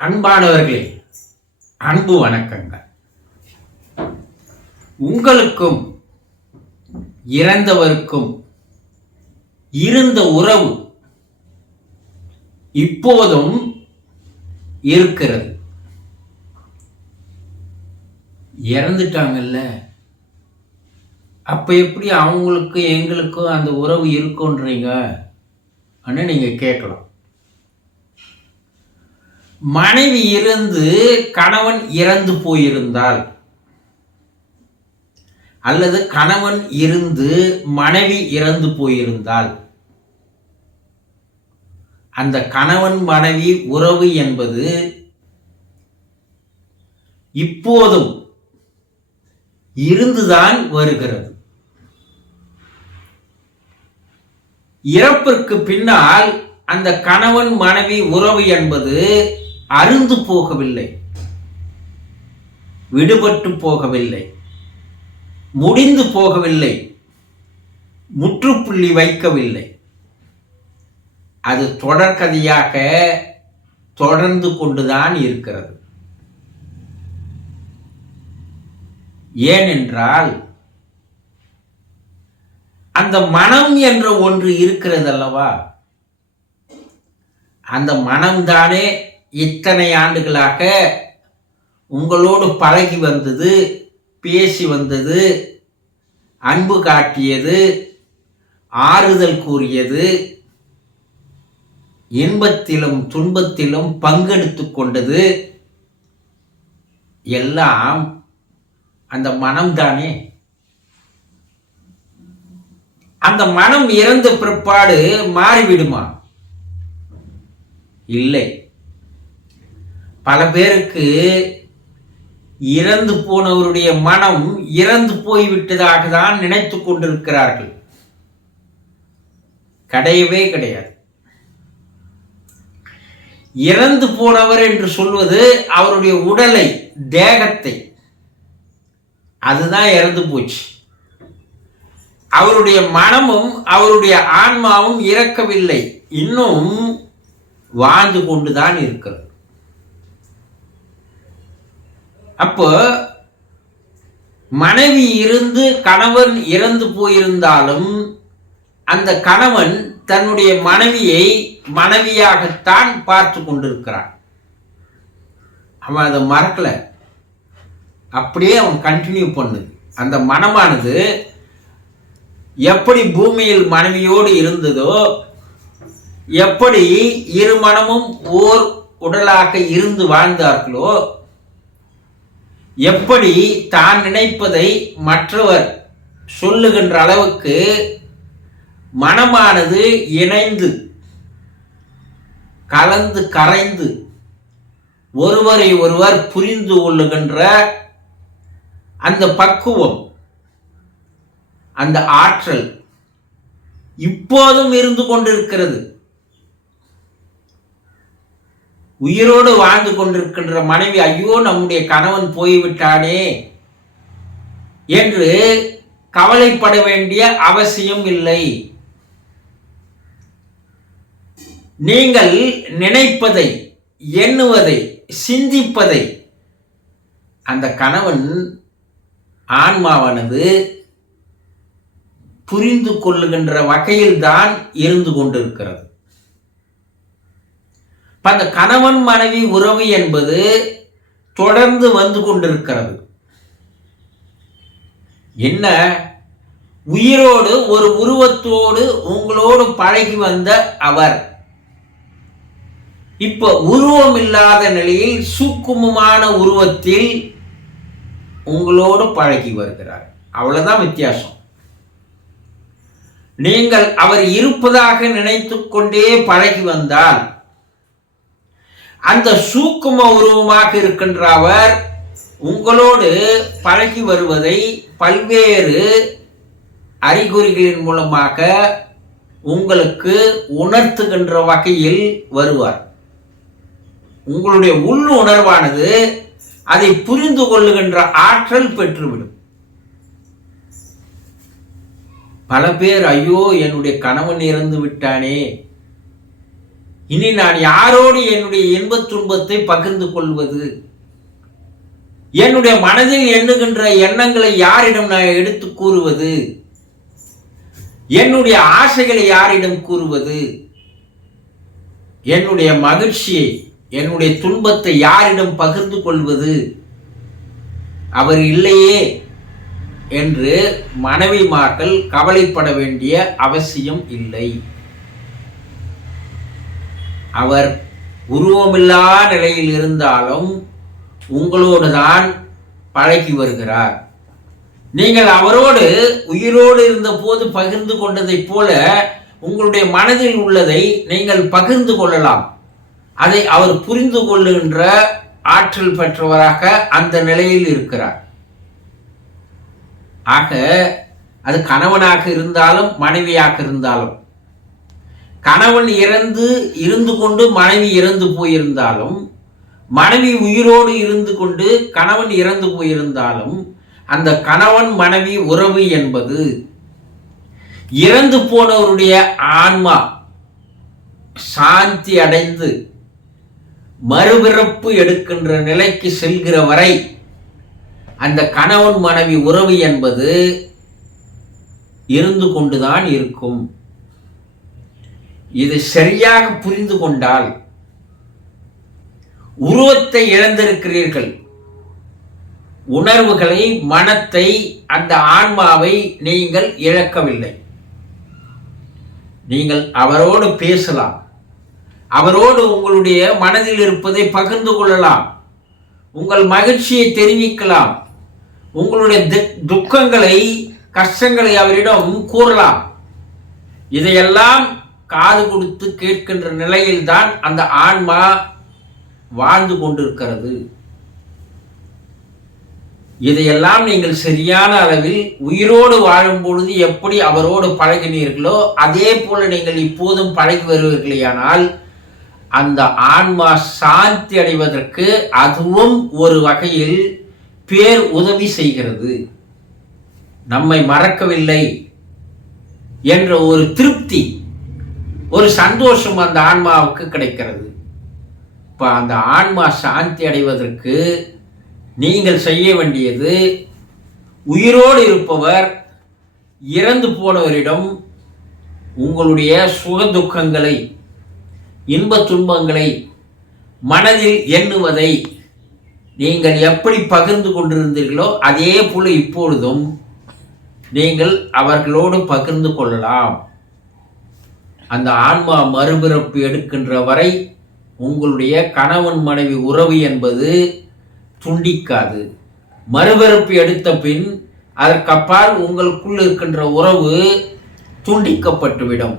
அன்பானவர்களே, அன்பு வணக்கங்கள். உங்களுக்கும் இறந்தவருக்கும் இருந்த உறவு இப்போதும் இருக்கிறது. இறந்துட்டாங்கல்ல, அப்ப எப்படி அவங்களுக்கும் எங்களுக்கும் அந்த உறவு இருக்குன்றீங்க நீங்க கேட்கலாம். மனைவி இருந்து கணவன் இறந்து போயிருந்தால், அல்லது கணவன் இருந்து மனைவி இறந்து போயிருந்தால், அந்த கணவன் மனைவி உறவு என்பது இப்போதும் இருந்துதான் வருகிறது. இறப்பிற்கு பின்னால் அந்த கணவன் மனைவி உறவு என்பது அருந்து போகவில்லை, விடுபட்டு போகவில்லை, முடிந்து போகவில்லை, முற்றுப்புள்ளி வைக்கவில்லை. அது தொடர்கதையாக தொடர்ந்து கொண்டுதான் இருக்கிறது. ஏனென்றால் அந்த மனம் என்ற ஒன்று இருக்கிறது அல்லவா, அந்த மனம்தானே இத்தனை ஆண்டுகளாக உங்களோடு பழகி வந்தது, பேசி வந்தது, அன்பு காட்டியது, ஆறுதல் கூறியது, இன்பத்திலும் துன்பத்திலும் பங்கெடுத்துக் கொண்டது எல்லாம் அந்த மனம்தானே. அந்த மனம் இறந்த பிற்பாடு மாறிவிடுமா? இல்லை. பல பேருக்கு இறந்து போனவருடைய மனம் இறந்து போய்விட்டதாக தான் நினைத்துக் கொண்டிருக்கிறார்கள். கிடையவே கிடையாது. இறந்து போனவர் என்று சொல்வது அவருடைய உடலை, தேகத்தை, அதுதான் இறந்து போச்சு. அவருடைய மனமும் அவருடைய ஆன்மாவும் இறக்கவில்லை, இன்னும் வாழ்ந்து கொண்டுதான் இருக்கிறது. அப்போ மனைவி இருந்து கணவன் இறந்து போயிருந்தாலும் அந்த கணவன் தன்னுடைய மனைவியை மனைவியாகத்தான் பார்த்து கொண்டிருக்கிறான். அவன் அதை மறக்கல, அப்படியே அவன் கண்டினியூ பண்ணுது. அந்த மனமானது எப்படி பூமியில் மனைவியோடு இருந்ததோ, எப்படி இரு மனமும் ஓர் உடலாக இருந்து வாழ்ந்தார்களோ, எப்படி தான் நினைப்பதை மற்றவர் சொல்லுகின்ற அளவுக்கு மனமானது இணைந்து கலந்து கரைந்து ஒருவரை ஒருவர் புரிந்து கொள்ளுகின்ற அந்த பக்குவம், அந்த ஆற்றல் இப்போதும் இருந்து கொண்டிருக்கிறது. உயிரோடு வாழ்ந்து கொண்டிருக்கின்ற மனைவி ஐயோ நம்முடைய கணவன் போய்விட்டானே என்று கவலைப்பட வேண்டிய அவசியம் இல்லை. நீங்கள் நினைப்பதை, எண்ணுவதை, சிந்திப்பதை அந்த கணவன் ஆன்மாவானது புரிந்து கொள்ளுகின்ற வகையில் தான் இருந்து கொண்டிருக்கிறது. அந்த கணவன் மனைவி உறவு என்பது தொடர்ந்து வந்து கொண்டிருக்கிறது. என்ன, உயிரோடு ஒரு உருவத்தோடு உங்களோடு பழகி வந்த அவர் இப்ப உருவம் இல்லாத நிலையில் சூக்குமமான உருவத்தில் உங்களோடு பழகி வருகிறார். அவ்வளவுதான் வித்தியாசம். நீங்கள் அவர் இருப்பதாக நினைத்துக் கொண்டே பழகி வந்தால் அந்த சூக்கும உருவமாக இருக்கின்ற அவர் உங்களோடு பழகி வருவதை பல்வேறு அறிகுறிகளின் மூலமாக உங்களுக்கு உணர்த்துகின்ற வகையில் வருவார். உங்களுடைய உள் உணர்வானது அதை புரிந்து கொள்ளுகின்ற ஆற்றல் பெற்றுவிடும். பல பேர் ஐயோ என்னுடைய கணவன் இறந்து விட்டானே இனி நான் யாரோடு என்னுடைய இன்பத் துன்பத்தை பகிர்ந்து கொள்வது? என்னுடைய மனதில் எண்ணுகின்ற எண்ணங்களை யாரிடம் நான் எடுத்து கூறுவது? என்னுடைய ஆசைகளை யாரிடம் கூறுவது? என்னுடைய மகிழ்ச்சியை, என்னுடைய துன்பத்தை யாரிடம் பகிர்ந்து கொள்வது? அவர் இல்லையே என்று மனைவிமார்கள் கவலைப்பட வேண்டிய அவசியம் இல்லை. அவர் உருவமில்லா நிலையில் இருந்தாலும் உங்களோடு தான் பழகி வருகிறார். நீங்கள் அவரோடு உயிரோடு இருந்த போது பகிர்ந்து கொண்டதைப் போல உங்களுடைய மனதில் உள்ளதை நீங்கள் பகிர்ந்து கொள்ளலாம். அதை அவர் புரிந்து கொள்ளுகின்ற ஆற்றல் பெற்றவராக அந்த நிலையில் இருக்கிறார். ஆக அது கணவனாக இருந்தாலும் மனைவியாக இருந்தாலும், கணவன் இருந்து கொண்டு மனைவி இறந்து போயிருந்தாலும், மனைவி உயிரோடு இருந்து கொண்டு கணவன் இறந்து போயிருந்தாலும், அந்த கணவன் மனைவி உறவு என்பது இறந்து போனவருடைய ஆன்மா சாந்தி அடைந்து மறுபிறப்பு எடுக்கின்ற நிலைக்கு செல்கிற வரை அந்த கணவன் மனைவி உறவு என்பது இருந்து கொண்டுதான் இருக்கும். இது சரியாக புரிந்து கொண்டால், உருவத்தை இழந்திருக்கிறீர்கள், உணர்வுகளை, மனத்தை, அந்த ஆன்மாவை நீங்கள் இழக்கவில்லை. நீங்கள் அவரோடு பேசலாம், அவரோடு உங்களுடைய மனதில் இருப்பதை பகிர்ந்து கொள்ளலாம், உங்கள் மகிழ்ச்சியை தெரிவிக்கலாம், உங்களுடைய துக்கங்களை, கஷ்டங்களை அவரிடம் கூறலாம். இதையெல்லாம் காது கொடுத்து கேட்கின்ற நிலையில்தான் அந்த ஆன்மா வாழ்ந்து கொண்டிருக்கிறது. இதையெல்லாம் நீங்கள் சரியான அளவில் உயிரோடு வாழும் பொழுது எப்படி அவரோடு பழகினீர்களோ அதே போல நீங்கள் இப்போதும் பழகி வருவீர்களேயானால் அந்த ஆன்மா சாந்தி அடைவதற்கு அதுவும் ஒரு வகையில் பேர் உதவி செய்கிறது. நம்மை மறக்கவில்லை என்ற ஒரு திருப்தி, ஒரு சந்தோஷம் அந்த ஆன்மாவுக்கு கிடைக்கிறது. இப்ப அந்த ஆன்மா சாந்தி அடைவதற்கு நீங்கள் செய்ய வேண்டியது, உயிரோடு இருப்பவர் இறந்து போனவரிடம் உங்களுடைய சுக துக்கங்களை, இன்ப துன்பங்களை, மனதில் எண்ணுவதை நீங்கள் எப்படி பகிர்ந்து கொண்டிருந்தீர்களோ அதே போல இப்பொழுதும் நீங்கள் அவர்களோடு பகிர்ந்து கொள்ளலாம். அந்த ஆன்மா மறுபிறப்பு எடுக்கின்ற வரை உங்களுடைய கணவன் மனைவி உறவு என்பது துண்டிக்காது. மறுபிறப்பு எடுத்த பின் அதற்கப்பால் உங்களுக்குள் இருக்கின்ற உறவு துண்டிக்கப்பட்டுவிடும்.